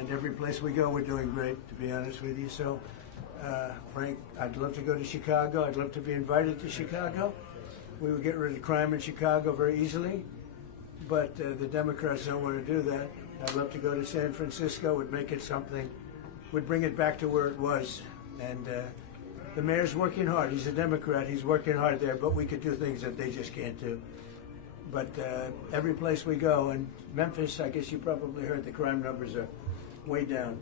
and every place we go, we're doing great, to be honest with you. So, Frank, I'd love to go to Chicago. I'd love to be invited to Chicago. We would get rid of crime in Chicago very easily, but the Democrats don't want to do that. I'd love to go to San Francisco. Would make it something, would bring it back to where it was. And the mayor's working hard. He's a Democrat. He's working hard there, but we could do things that they just can't do. But every place we go, and Memphis, I guess you probably heard the crime numbers are way down.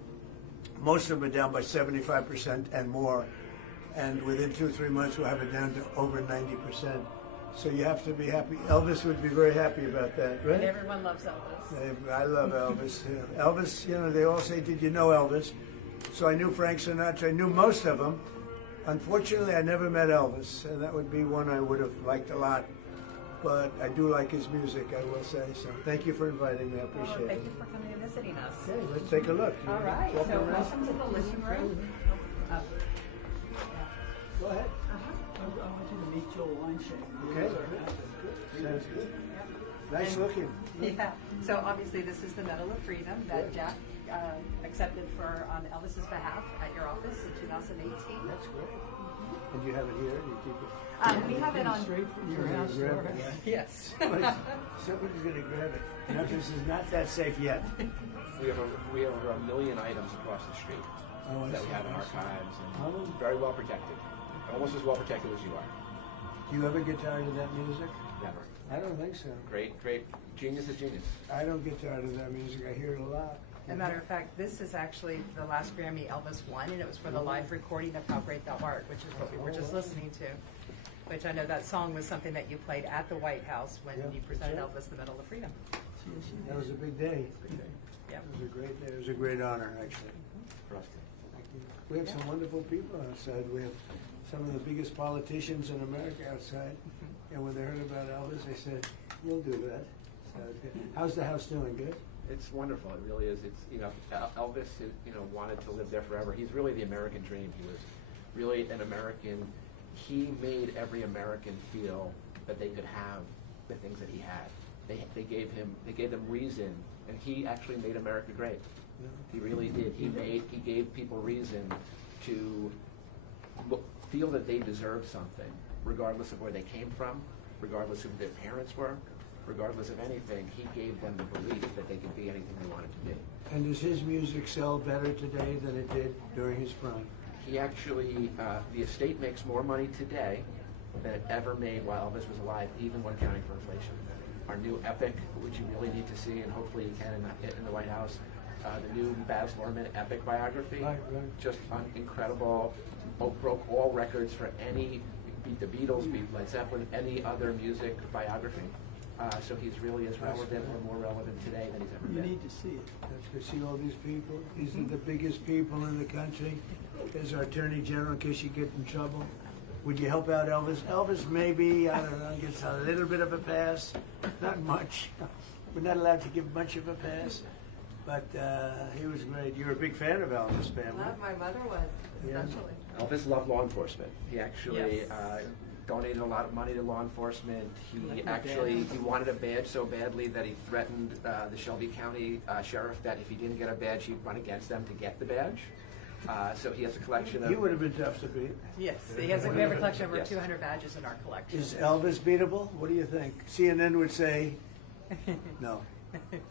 Most of them are down by 75% and more. And within 2-3 months, we'll have it down to over 90%. So you have to be happy. Elvis would be very happy about that, right? And everyone loves Elvis. I love Elvis. Elvis, you know, they all say, did you know Elvis? So I knew Frank Sinatra. I knew most of them. Unfortunately, I never met Elvis, and that would be one I would have liked a lot. But I do like his music, I will say. So thank you for inviting me. I appreciate it. Thank you for coming and visiting us. Okay, let's take a look. All right. So welcome to the living room. Go ahead. I want you to meet Joel Weinstein. Okay. Sounds good. Nice looking. Yeah. So obviously this is the Medal of Freedom that Jack accepted for on Elvis's behalf at your office in 2018. That's great. And you have it here, and you keep it. We have it on. Straight from your You're house gonna grab door. it, yeah? Yes. Somebody's going to grab it. Memphis is not that safe yet. We have over 1 million items across the street that we have in archives, and very well protected. Almost as well protected as you are. Do you ever get tired of that music? Never. I don't think so. Great. Genius is genius. I don't get tired of that music. I hear it a lot. As a matter of fact, this is actually the last Grammy Elvis won, and it was for the live recording of How Great Thou Art, which is what we were just listening to. Which I know that song was something that you played at the White House when you presented Elvis the Medal of Freedom. That was a big day. Yeah. It was a great day. It was a great honor, actually. For us. We have some wonderful people outside. We have some of the biggest politicians in America outside. And when they heard about Elvis, they said, "We'll do that." So, how's the house doing? Good? It's wonderful. It really is. It's, you know, Elvis, you know, wanted to live there forever. He's really the American dream. He was really an American. He made every American feel that they could have the things that he had. They gave them reason, and he actually made America great. Yeah. He really did. He gave people reason to feel that they deserved something, regardless of where they came from, regardless of who their parents were, regardless of anything. He gave them the belief that they could be anything they wanted to be. And does his music sell better today than it did during his prime? He actually, the estate makes more money today than it ever made while Elvis was alive, even when accounting for inflation. Our new epic, which you really need to see, and hopefully you can in the White House, the new Baz Luhrmann epic biography, Right. just incredible, broke all records for any, beat the Beatles, beat Led Zeppelin, any other music biography. So he's really as relevant or more relevant today than he's ever You been. need to see it. Let's go see all these people. These are the biggest people in the country. There's our Attorney General in case you get in trouble. Would you help out Elvis? Elvis maybe, I don't know, gets a little bit of a pass. Not much. We're not allowed to give much of a pass. But he was great. You're a big fan of Elvis, family. My mother was, especially. Elvis loved law enforcement. He actually Yes. donated a lot of money to law enforcement. He wanted a badge so badly that he threatened the Shelby County sheriff that if he didn't get a badge, he'd run against them to get the badge. So he has a collection of... He would have been tough to beat. Yes, we have a collection of over Yes. 200 badges in our collection. Is Elvis beatable? What do you think? CNN would say no.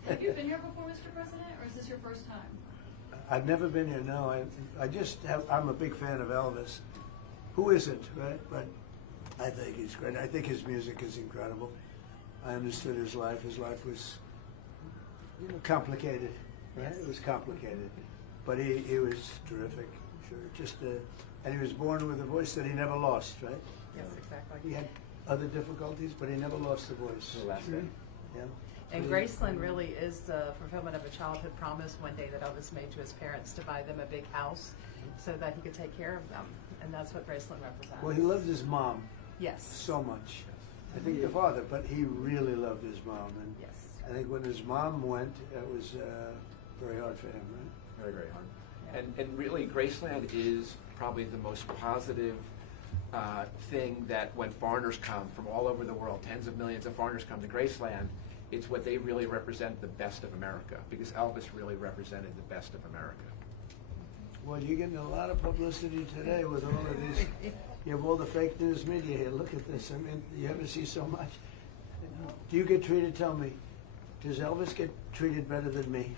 Have you been here before, Mr. President, or is this your first time? I've never been here, no. I'm a big fan of Elvis. Who isn't, right? But I think he's great. I think his music is incredible. I understood his life. His life was, complicated, right? It was complicated. But he was terrific, sure. And he was born with a voice that he never lost, right? Yes, exactly. He had other difficulties, but he never lost the voice. The last day. Yeah. And Graceland really is the fulfillment of a childhood promise one day that Elvis made to his parents to buy them a big house so that he could take care of them. And that's what Graceland represents. Well, he loved his mom Yes. so much. I think the father, but he really loved his mom. And Yes. I think when his mom went, it was very hard for him, right? Very, very hard. And really, Graceland is probably the most positive thing that when foreigners come from all over the world, tens of millions of foreigners come to Graceland, it's what they really represent, the best of America, because Elvis really represented the best of America. Well, you're getting a lot of publicity today with all of these. You have all the fake news media here. Look at this. I mean, you ever see so much? Do you get treated? Tell me. Does Elvis get treated better than me?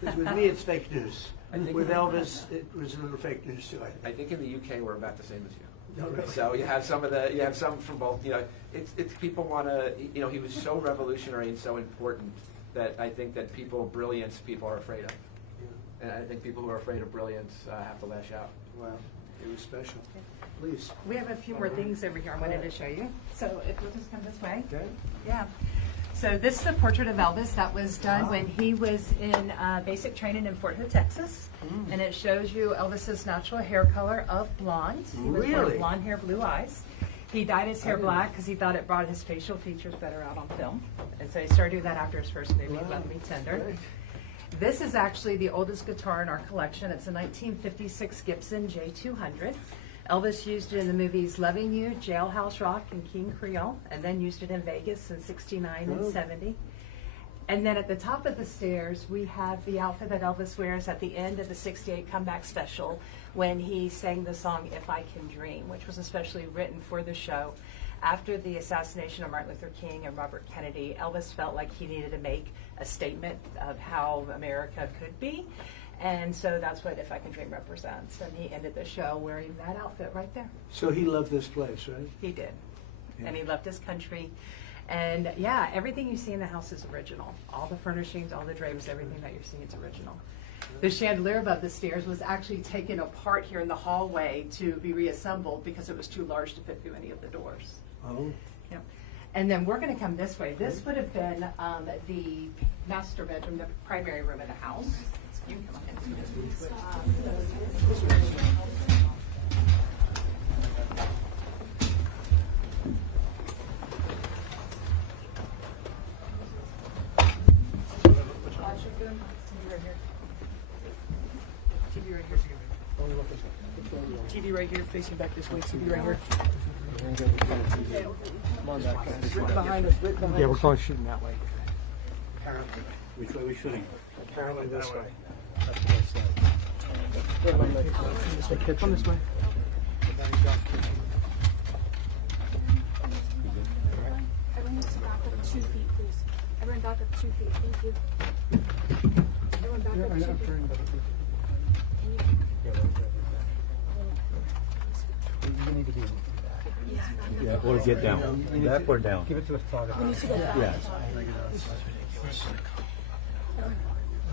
Because with me, it's fake news. With Elvis, it was a little fake news too. I think in the UK we're about the same as you. No, really? So you have some from both. You know, it's people want to. You know, he was so revolutionary and so important that I think that brilliance people are afraid of. And I think people who are afraid of brilliance have to lash out. Wow, it was special. Please. We have a few more things over here I wanted to show you. So if you'll just come this way. Okay. Yeah. So this is a portrait of Elvis that was done when he was in basic training in Fort Hood, Texas. And it shows you Elvis's natural hair color of blonde. He was born Really? blonde hair, blue eyes. He dyed his hair black because he thought it brought his facial features better out on film. And so he started doing that after his first movie, Love Me Tender. Great. This is actually the oldest guitar in our collection. It's a 1956 Gibson J200. Elvis used it in the movies Loving You, Jailhouse Rock, and King Creole, and then used it in Vegas in '69 and '70. And then at the top of the stairs, we have the outfit that Elvis wears at the end of the '68 comeback special when he sang the song If I Can Dream, which was especially written for the show. After the assassination of Martin Luther King and Robert Kennedy, Elvis felt like he needed to make a statement of how America could be. And so that's what If I Can Dream represents. And he ended the show wearing that outfit right there. So he loved this place, right? He did. Yeah. And he loved his country. And yeah, everything you see in the house is original. All the furnishings, all the drapes, everything that you're seeing is original. The chandelier above the stairs was actually taken apart here in the hallway to be reassembled because it was too large to fit through any of the doors. Oh. Yeah. And then we're going to come this way. This would have been the master bedroom, the primary room in the house. You can come in. TV right here, facing back this way. TV right here. Come on back, guys. Right behind us. Right behind Yeah, us. we're going shooting that way. Apparently. Which way are we shooting? Apparently this way. That's what I said. Come this way. Everyone needs to back up 2 feet, please. Everyone back up 2 feet. Thank you. Everyone back up 2 feet. You need to be. Yeah, or get down. Back or down. Give it to a photographer. We need to go back. Yeah.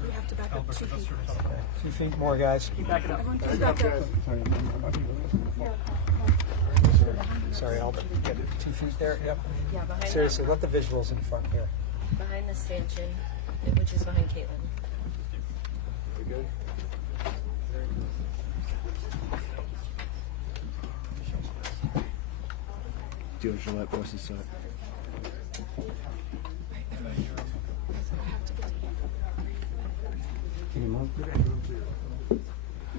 We have to back up 2 feet. 2 feet more, guys. Keep backing up. Everyone please back up. Sorry, Albert. Get it 2 feet there. Yep. Yeah, behind Seriously, let the visuals in front here. behind the stanchion, which is behind Caitlin. We good? Deal Gillette versus side. Can you move?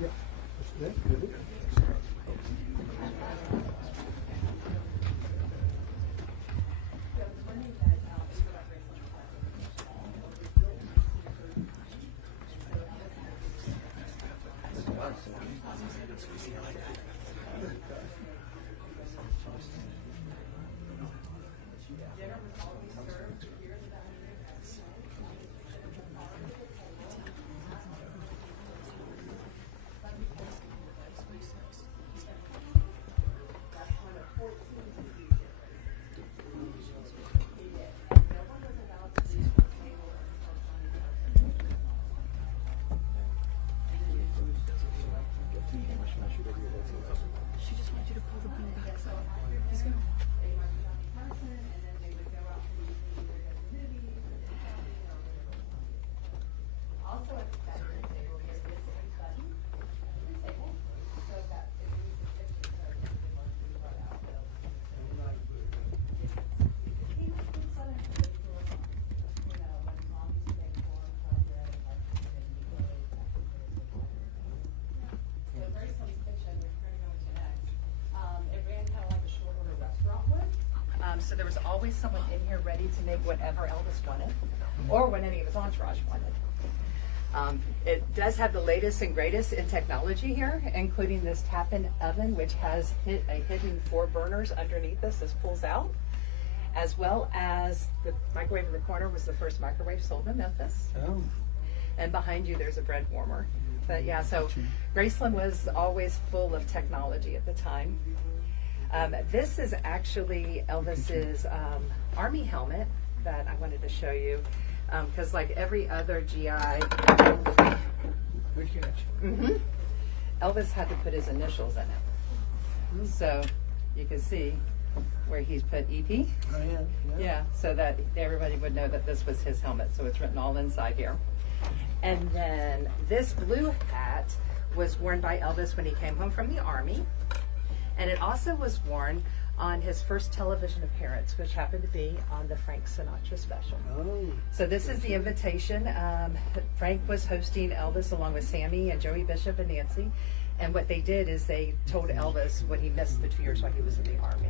Yeah. Good. She just wants you to pull the bean back. He's gonna. So there was always someone in here ready to make whatever Elvis wanted, or what any of his entourage wanted. It does have the latest and greatest in technology here, including this tap-in oven, which has a hidden 4 burners underneath this. This pulls out, as well as the microwave in the corner was the first microwave sold in Memphis. Oh. And behind you, there's a bread warmer. But yeah, so Graceland was always full of technology at the time. This is actually Elvis's Army helmet that I wanted to show you. Because like every other GI, Elvis had to put his initials in it. So you can see where he's put EP. Oh, yeah. Yeah, so that everybody would know that this was his helmet. So it's written all inside here. And then this blue hat was worn by Elvis when he came home from the Army. And it also was worn on his first television appearance, which happened to be on the Frank Sinatra special. Oh. So this is the invitation. Frank was hosting Elvis along with Sammy and Joey Bishop and Nancy. And what they did is they told Elvis what he missed the 2 years while he was in the Army.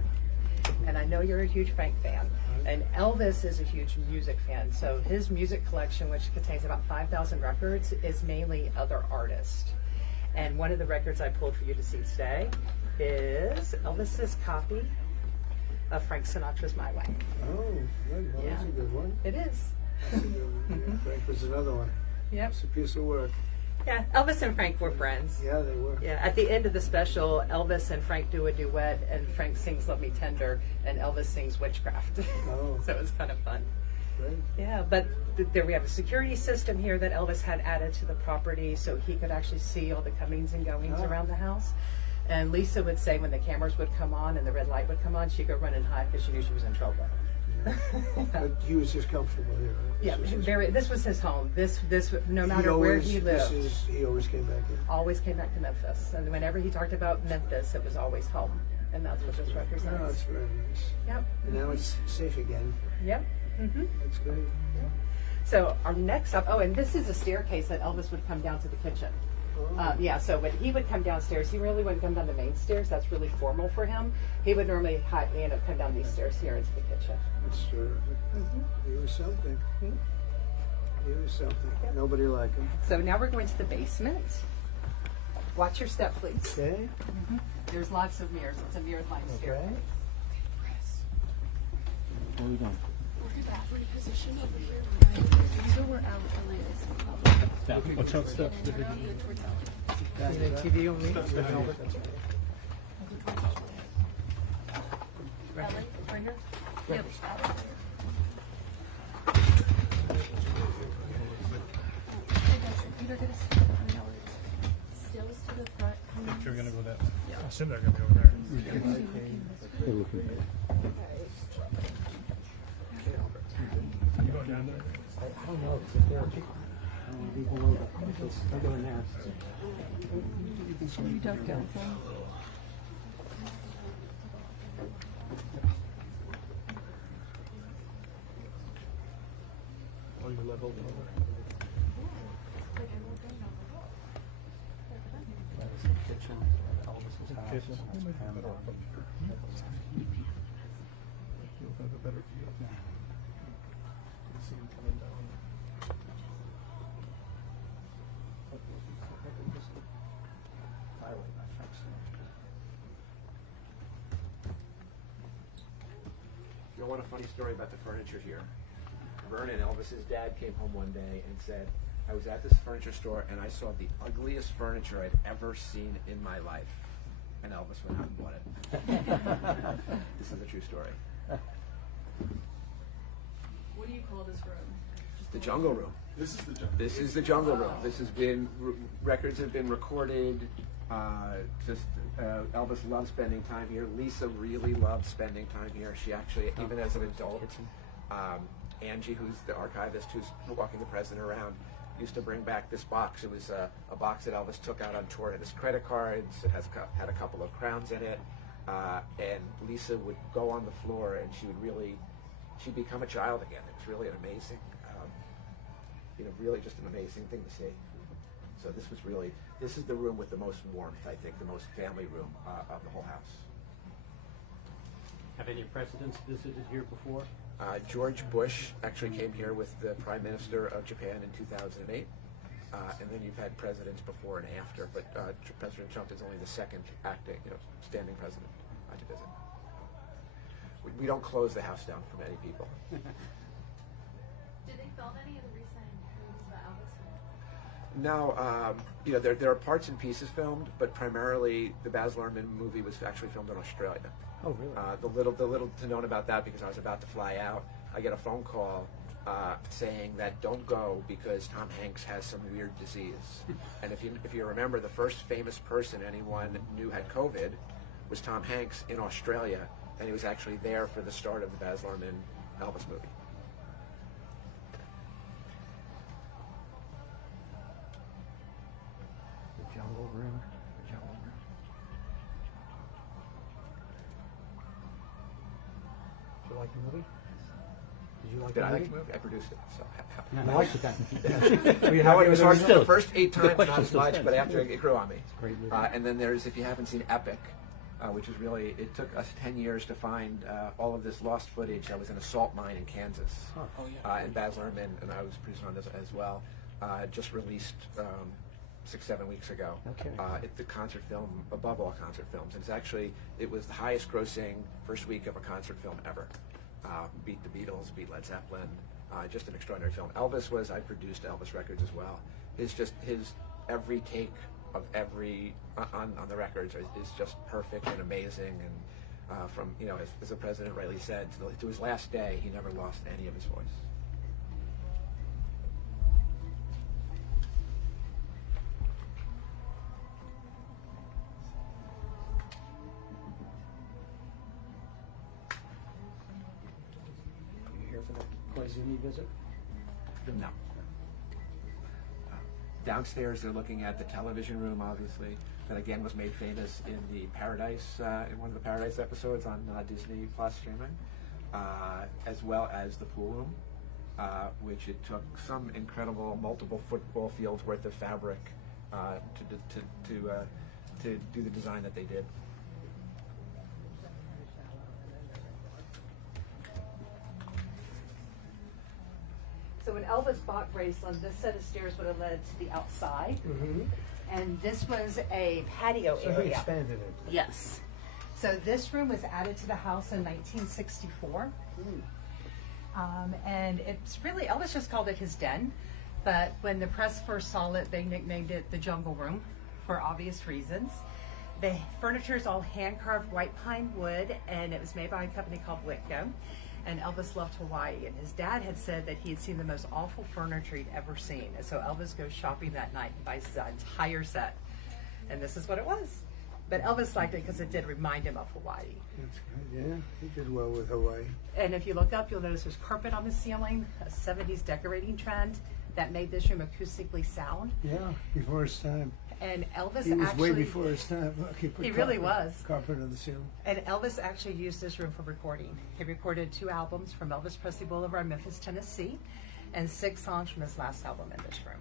And I know you're a huge Frank fan. And Elvis is a huge music fan. So his music collection, which contains about 5,000 records, is mainly other artists. And one of the records I pulled for you to see today is Elvis's copy of Frank Sinatra's My Way. Oh, good. Well, that's a good one. It is. That's a good one. Yeah, Frank was another one. Yep. It's a piece of work. Yeah, Elvis and Frank were friends. Yeah, they were. Yeah, at the end of the special, Elvis and Frank do a duet, and Frank sings Love Me Tender, and Elvis sings Witchcraft. Oh. So it's kind of fun. Great. Yeah, but there we have a security system here that Elvis had added to the property so he could actually see all the comings and goings Oh. around the house. And Lisa would say when the cameras would come on and the red light would come on, she'd go run and hide because she knew she was in trouble. But he was just comfortable here. Right? Yeah, This was his- very. This was his home. This no matter always, where he lived, He always came back here. always came back to Memphis. And whenever he talked about Memphis, it was always home. And that's what this Oh, represents. that's very nice. Yep. And now it's safe again. Yep. Mm-hmm. That's great. So our next up, oh, and this is a staircase that Elvis would come down to the kitchen. Yeah, so when he would come downstairs, he really wouldn't come down the main stairs. That's really formal for him. He would normally come down these stairs here into the kitchen. That's terrific. He was something. Mhm. He was something. Nobody like him. So now we're going to the basement. Watch your step, please. Okay. There's lots of mirrors. It's a mirrored line stair. Okay. What are we doing? We're bathroom position over here. So we're out Watch out, Steph. towards TV only. LA, right here? Yep. Either gonna stay on our stills to the front. You're gonna go that. I assume they're gonna be over there. They're looking good. You going down there? I don't know. If they're I'll go in there. You duck down some. Oh, you leveled over. That is the kitchen, Elvis's house. Kitchen. That's Canada. You'll have a better view. You can see him coming down. Highway by Frank Sinatra. You want a funny story about the furniture here? Vernon, Elvis's dad, came home one day and said, I was at this furniture store and I saw the ugliest furniture I'd ever seen in my life. And Elvis went out and bought it. This is a true story. What do you call this room? The Jungle Room. This is the jungle. This is the Jungle Room. This has been, records have been recorded. Elvis loves spending time here. Lisa really loved spending time here. She actually, even as an adult, Angie, who's the archivist who's walking the president around, used to bring back this box. It was a box that Elvis took out on tour. It had his credit cards. It had a couple of crowns in it. And Lisa would go on the floor and she'd become a child again. It was really an amazing, really just an amazing thing to see. So this is the room with the most warmth, I think, the most family room of the whole house. Have any presidents visited here before? George Bush actually came here with the Prime Minister of Japan in 2008. And then you've had presidents before and after, but President Trump is only the second acting, standing president to visit. We don't close the house down for many people. Did they film any of the recent movies about Elvis? No, there are parts and pieces filmed, but primarily the Baz Luhrmann movie was actually filmed in Australia. Oh, really? The little to known about that, because I was about to fly out, I get a phone call saying that don't go because Tom Hanks has some weird disease. And if you remember, the first famous person anyone knew had COVID was Tom Hanks in Australia, and he was actually there for the start of the Baz Luhrmann Elvis movie. The jungle room. The jungle room. Did you like the movie? Did you like Did the I movie? like the movie? I produced it. So. Yeah, I liked it then. Were you No, happy it was with the hard result? the first 8 The times, question not as still much, stands. but after it grew on me. It's a great movie. And then there's, if you haven't seen Epic, which is really, it took us 10 years to find all of this lost footage that was in a salt mine in Kansas. Huh. And Baz Luhrmann and I was producing on this as well, just released 6-7 weeks ago. Okay. It's the concert film above all concert films. And it's actually, it was the highest grossing first week of a concert film ever. Beat the Beatles, beat Led Zeppelin, just an extraordinary film. Elvis was, I produced Elvis records as well. It's just his every take of every on the records is just perfect and amazing, and from as the president rightly said, to his last day, he never lost any of his voice. Are you here for the Koizumi visit? No. Downstairs, they're looking at the television room, obviously, that again was made famous in the Paradise, in one of the Paradise episodes on Disney Plus streaming, as well as the pool room, which it took some incredible multiple football fields worth of fabric to do the design that they did. So when Elvis bought Graceland, this set of stairs would have led to the outside, and this was a patio So he area. expanded it. Yes. So this room was added to the house in 1964. And it's really, Elvis just called it his den, but when the press first saw it, they nicknamed it the Jungle Room for obvious reasons. The furniture is all hand-carved white pine wood, and it was made by a company called Whitco. And Elvis loved Hawaii, and his dad had said that he had seen the most awful furniture he'd ever seen. And so Elvis goes shopping that night and buys the entire set. And this is what it was. But Elvis liked it because it did remind him of Hawaii. That's good, yeah. He did well with Hawaii. And if you look up, you'll notice there's carpet on the ceiling, a 70s decorating trend that made this room acoustically sound. Yeah, before his time. And Elvis He was actually... way before his time. Look, put He really carpet- was. Carpet on the ceiling. And Elvis actually used this room for recording. He recorded 2 albums from Elvis Presley Boulevard, Memphis, Tennessee, and 6 songs from his last album in this room.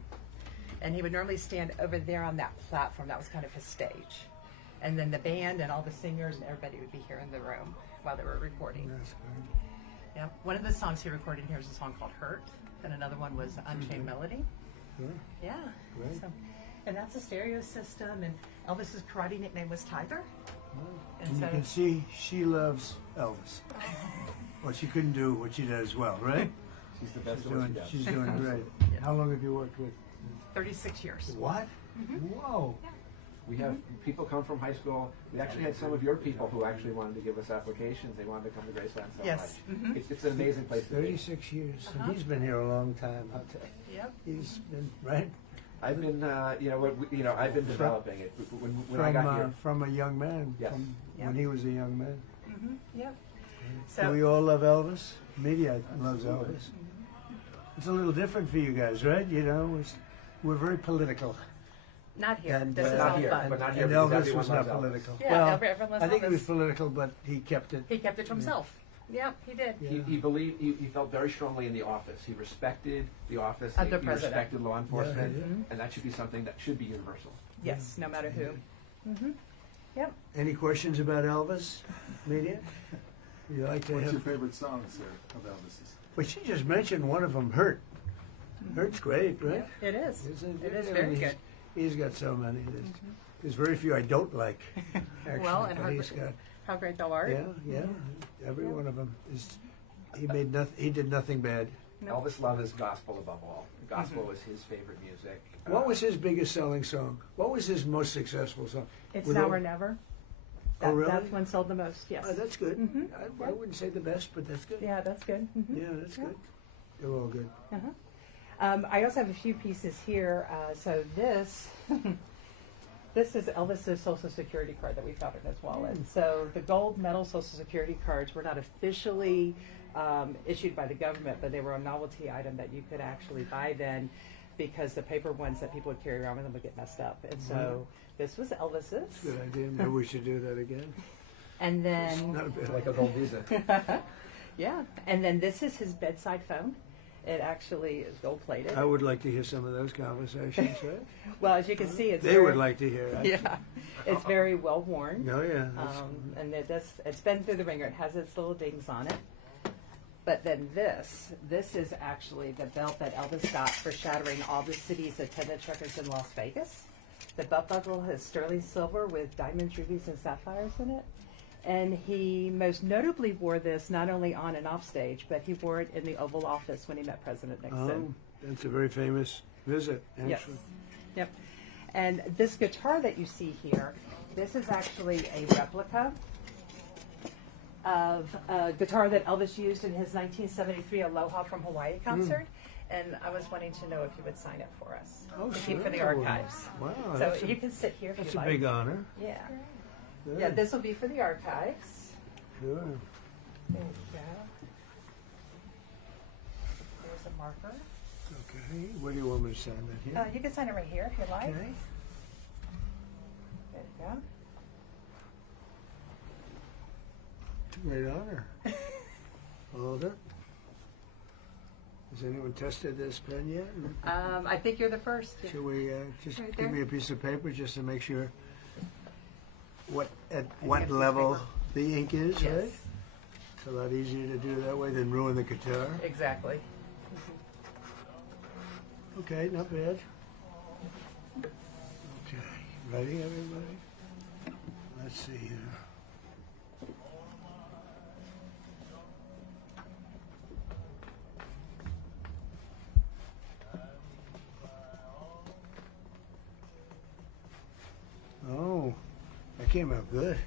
And he would normally stand over there on that platform. That was kind of his stage. And then the band and all the singers and everybody would be here in the room while they were recording. That's good. Yeah. One of the songs he recorded here is a song called Hurt, and another one was Unchained Melody. Yeah. Yeah. Great. So, and that's a stereo system, and Elvis's karate nickname was Tiger. And you can see she loves Elvis. Well, she couldn't do what she does well, right? She's the best She's doing great. How long have you worked with? 36 years. What? Whoa. We have people come from high school. We actually had some of your people who actually wanted to give us applications. They wanted to come to Graceland so Yes. much. It's an amazing place to be. 36 years. And he's been here a long time, I'll tell you. Yep. He's been, right? I've been, I've been developing it. When I got here, From a young man. Yes. From Yep. when he was a young man. Yep. Do So we all love Elvis? Media loves Elvis. It's a little different for you guys, right? You know, we're very political. not here. And, This is not all here, fun. but not here And because Elvis everyone was not loves Elvis. political. Yeah, Well, everyone loves I think he Elvis. was political, but he kept it. He kept it to himself. Yep, he did. Yeah. He believed, he felt very strongly in the office. He respected the office. Of the he president. respected law enforcement. Yeah, And that should be something that should be universal. Yes, no matter who. Yep. Any questions about Elvis, media? You like to What's your have? favorite song, sir, of Elvis's? Well, she just mentioned one of them, "Hurt." "Hurt's" great, right? It is. Isn't It is I mean, very good. He's got so many. There's very few I don't like. Actually, Well, and but he's got. How Great Thou Art. Yeah. Every one of them is. He made nothing. He did nothing bad. No. Elvis loved his gospel above all. Gospel was his favorite music. What was his biggest selling song? What was his most successful song? It's With Now all- or Never. Oh, really? That's one sold the most, yes. Oh, that's good. Mhm. I wouldn't say the best, but that's good. Yeah, that's good. Mhm. Yeah, that's good. They're all good. I also have a few pieces here. So this, this is Elvis's Social Security card that we found in his wallet. So the gold medal Social Security cards were not officially issued by the government, but they were a novelty item that you could actually buy then, because the paper ones that people would carry around with them would get messed up. And so this was Elvis's. Good idea. Maybe we should do that again. And It's then, not a bad Like a gold visa. yeah. And then this is his bedside phone. It actually is gold plated. I would like to hear some of those conversations, right? Well, as you can see, it's They very, would like to hear it. yeah, it's very well worn. Oh, yeah. And it's been through the ringer. It has its little dings on it. But then this is actually the belt that Elvis got for shattering all the city's attendance records in Las Vegas. The belt buckle is sterling silver with diamonds, rubies, and sapphires in it. And he most notably wore this not only on and off stage, but he wore it in the Oval Office when he met President Nixon. Oh, that's a very famous visit, actually. Yes. Yep. And this guitar that you see here, this is actually a replica of a guitar that Elvis used in his 1973 Aloha from Hawaii concert. And I was wanting to know if you would sign it for us. Oh, to keep for the sure. archives. Wow, So that's a- you can sit here if That's you a like. big honor. Yeah. Good. Yeah, this will be for the archives. Sure. There you go. There's a marker. Okay. Where do you want me to sign that here? You can sign it right here if you like. Okay. There you go. It's a great honor. Hold it. Has anyone tested this pen yet? I think you're the first. Should we just Right give there. me a piece of paper just to make sure what at you what have this level paper? the ink is, Yes. right? It's a lot easier to do that way than ruin the guitar. Exactly. Okay, not bad. Okay, ready, everybody? Let's see here. Oh, that came out good.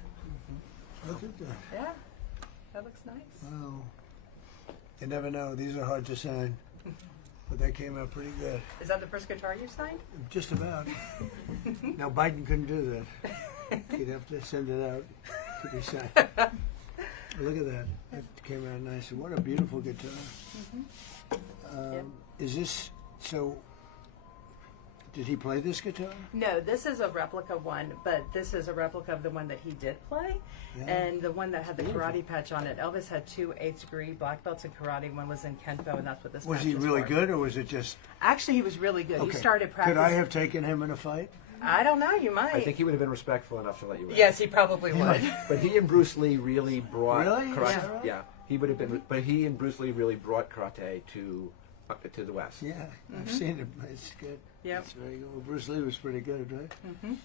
Look at that. Yeah, that looks nice. Wow. You never know. These are hard to sign. But that came out pretty good. Is that the first guitar you signed? Just about. Now, Biden couldn't do that. He'd have to send it out to be signed. Look at that. That came out nice. What a beautiful guitar. Yep. Is this, so, did he play this guitar? No, this is a replica one, but this is a replica of the one that he did play. Yeah. And the one that had the Beautiful. karate patch on it. Elvis had 2 8th degree black belts in karate. One was in Kenpo, and that's what this Was patch he is really for. good, or was it just, Actually, he was really good. okay. He started practicing. Could I have taken him in a fight? I don't know, you might. I think he would have been respectful enough to let you in. Yes, he probably would. But he and Bruce Lee really brought Really? karate. Is that right? Yeah, he would have been. But he and Bruce Lee really brought karate to the West. Yeah, I've seen it. It's good. Yep. It's very good. Well, Bruce Lee was pretty good, right?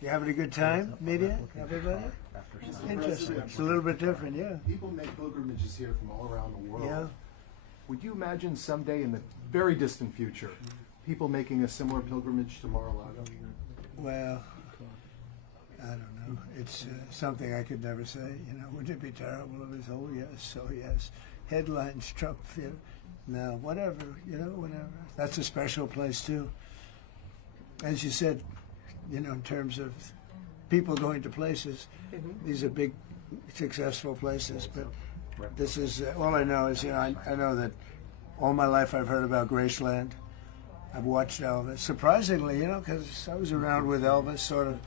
You having a good time, media? Everybody? Interesting. It's a little bit different, yeah. People make pilgrimages here from all around the world. Yeah. Would you imagine someday in the very distant future, people making a similar pilgrimage to Mar-a-Lago? Well, I don't know. It's something I could never say. You know, would it be terrible if it was, oh yes, oh yes, headlines, Trump, no, whatever, you know, whatever. That's a special place too. As you said, you know, in terms of people going to places, these are big, successful places. But this is all I know is, you know, I know that all my life I've heard about Graceland. I've watched Elvis. Surprisingly, you know, because I was around with Elvis, sort of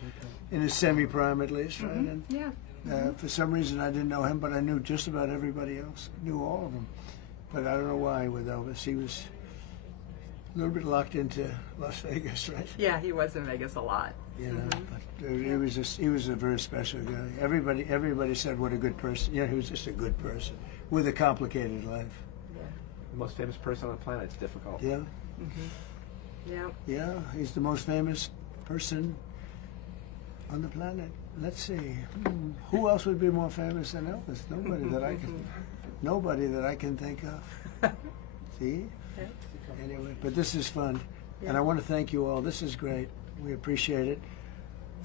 in his semi-prime at least, right? And Yeah. for some reason I didn't know him, but I knew just about everybody else. Knew all of them. But I don't know why with Elvis. He was a little bit locked into Las Vegas, right? Yeah, he was in Vegas a lot. You know, but he was a very special guy. Everybody said what a good person. Yeah, he was just a good person with a complicated life. The most famous person on the planet. It's difficult. Yeah. Yeah. Yeah, he's the most famous person on the planet. Let's see, who else would be more famous than Elvis? Nobody that I can think of. See? Anyway, but this is fun, and I want to thank you all. This is great. We appreciate it,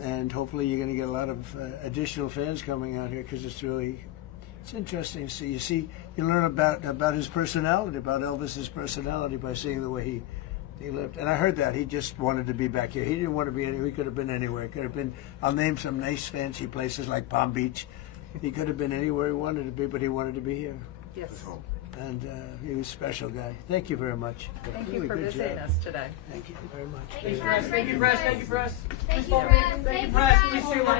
and hopefully you're going to get a lot of additional fans coming out here because it's interesting to see. You learn about his personality, about Elvis's personality by seeing the way he lived. And I heard that he just wanted to be back here. He didn't want to be anywhere. He could have been anywhere. He could have been. I'll name some nice, fancy places like Palm Beach. He could have been anywhere he wanted to be, but he wanted to be here. Yes. And he was a special guy. Thank you very much. Thank Really you for good visiting job. us today. Thank you very much. Thank you, press. Thank you, press. Thank you, press. Thank you, press. Thank you, press.